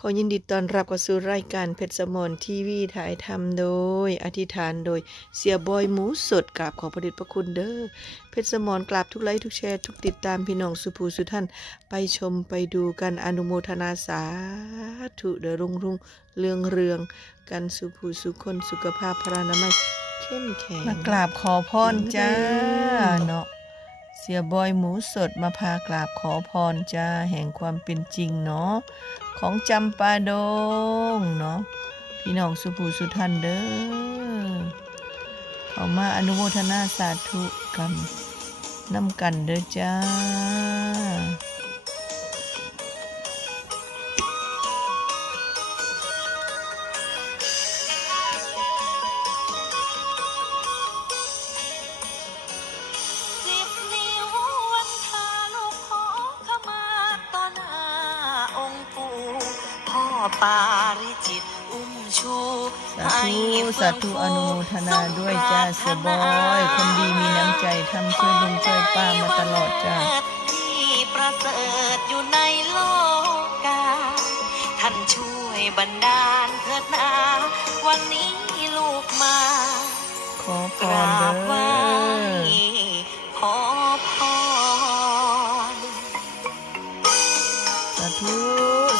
ขอยินดีต้อนรับเข้าสู่รายการเพชรสมรทีวีถ่ายทำโดยอธิษฐานโดยเสียบอยหมูสดกราบขอพระเดชพระคุณเด้อเพชรสมรกราบทุกไลค์ทุกแชร์ทุกติดตามพี่น้องสุภูสุท่านไปชมไปดูกันอนุโมทนาสาธุเด้อรุ่งเรืองกันสุภูสุคนสุขภาพพรานามัยเข้มแข็งมากราบขอพรจ้าเนาะเสียบอยหมูสดมาพากราบขอพรจ้าแห่งความเป็นจริงเนาะของจำปาดงเนาะพี่น้องสุภูสุท่านเด้อเข้ามาอนุโมทนาสาธุกันนำกันเด้อจ้าปาริจิตอุ้มชูสาธุอนุโมทนาด้วยจ้าเสียบอยคนดีมีน้ำใจทำช่วยลุงช่วยป้ามาตลอดจ้าที่ประเสริฐอยู่ในโลกาท่านช่วยบันดาลเถิดนาวันนี้ลูกมาขอพรเด้อขอพร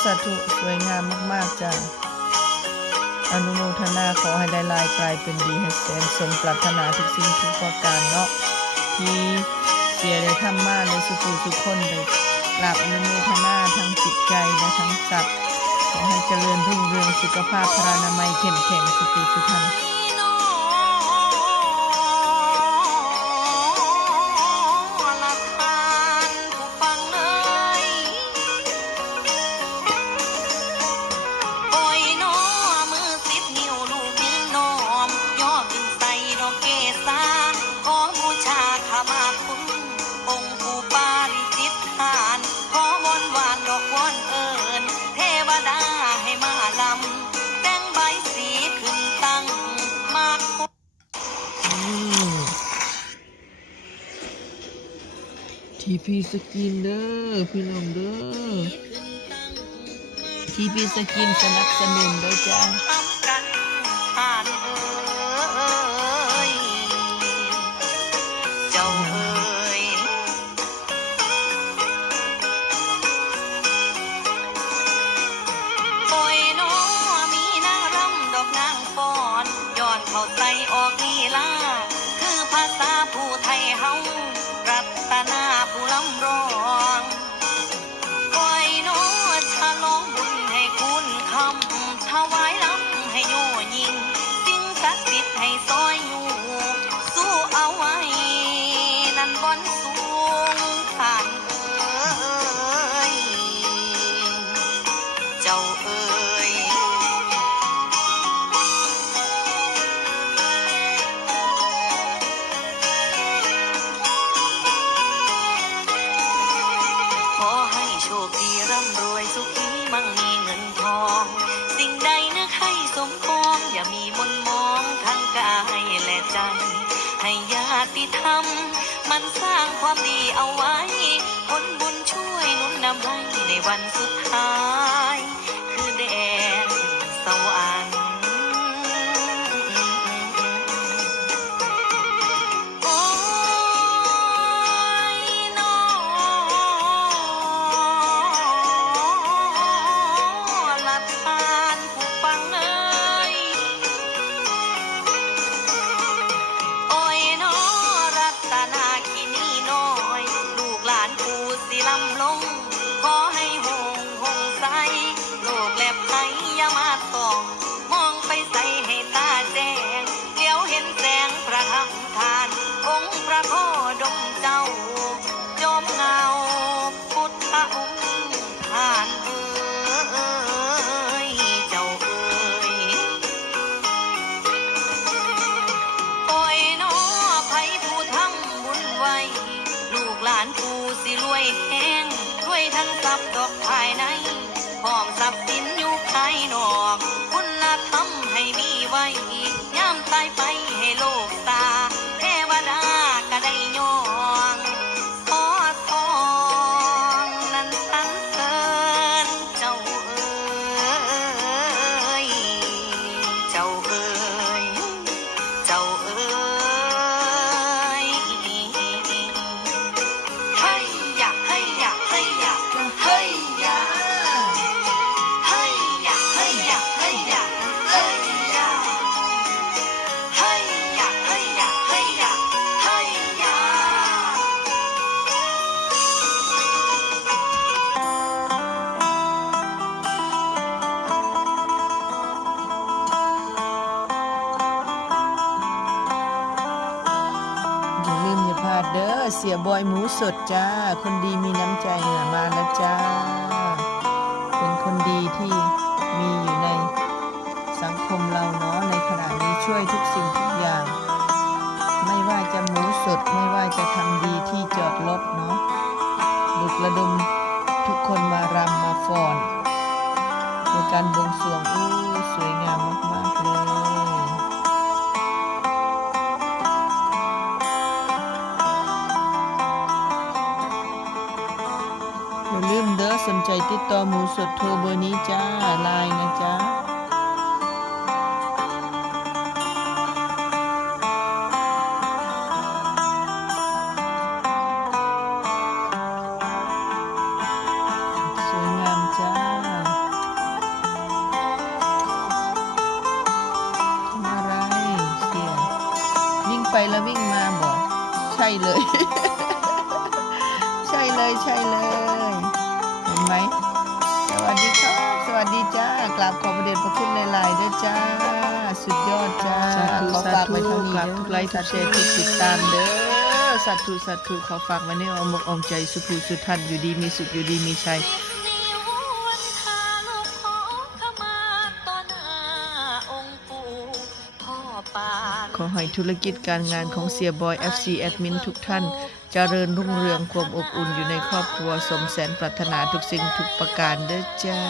สาธุสวยงามมากๆจ้าอนุโมทนาขอให้ลายกลายเป็นดีให้แสนสมปรารถนาทุกสิ่งทุกประการเนาะที่เสียได้ทำมาเลยสุขทุกคนเลยกราบอนุโมทนาทั้งจิตใจและทั้งทรัพย์ขอให้เจริญรุ่งเรืองสุขภาพพรานามัยเข้มแข็งสุขทุกท่านทีพีสกินเด้อพี่น้องเด้อทีพีสกินสนับสนุนเด้อจ้าให้ญาติธรรมมันสร้างความดีเอาไว้ผลบุญช่วยหนุนนำให้ในวันสุดท้ายคือแดนสวรรค์ขอให้หงสา เสียบอยหมูสดจ้าคนดีมีน้ำใจน่ะมาแล้วจ้าเป็นคนดีที่มีอยู่ในสังคมเราเนาะในขณะนี้ช่วยทุกสิ่งทุกอย่างไม่ว่าจะหมูสดไม่ว่าจะทำดีที่จอดรถเนาะบุกระดมทุกคนมารำมาฟ้อนในการบวงสรวงสวยงามมากๆเลยอย่าลืมเด้อสนใจติดต่อหมูสดโทรเบอร์นี้จ้าไลน์นะจ๊ะสวยงามจ้าทำอะไรเสียวิ่งไปแล้ววิ่งมาบอกใช่เลย ใช่เลยใช่เลยเห็นไหมสวัสดีครับสวัสดีจ้ากราบขอบพระเดชพระคุณหลายๆด้วยจ้าสุดยอดจ้าขอฝากไว้เท่านี้ทุกไลค์ทุกแชร์ทุกติดตามเด้อสาธุสาธุขอฝากไว้ในอ้อมอกอ้อมใจสุภูสุทันอยู่ดีมีสุขอยู่ดีมีชัยขอให้ธุรกิจการงานของเสียบอย FC แอดมินทุกท่านเจริญรุ่งเรืองความอบอุ่นอยู่ในครอบครัวสมแสนปรารถนาทุกสิ่งทุกประการเด้อจ้า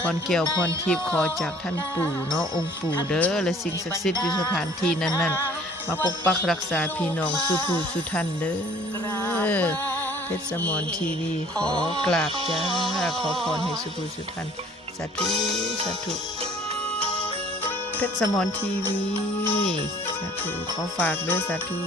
พรเกี่ยวพรทิพย์ขอจากท่านปู่เนาะองค์ปู่เด้อและสิ่งศักดิ์สิทธิ์อยู่สถานที่นั้นๆมาปกปักรักษาพี่น้องสุภูสุทันเด้อเพชรสมรทีวีขอกราบจ้าขอพรให้สุภูสุทันสาธุสาธุเพชรสมรทีวีสาธุขอฝากเด้อสาธุ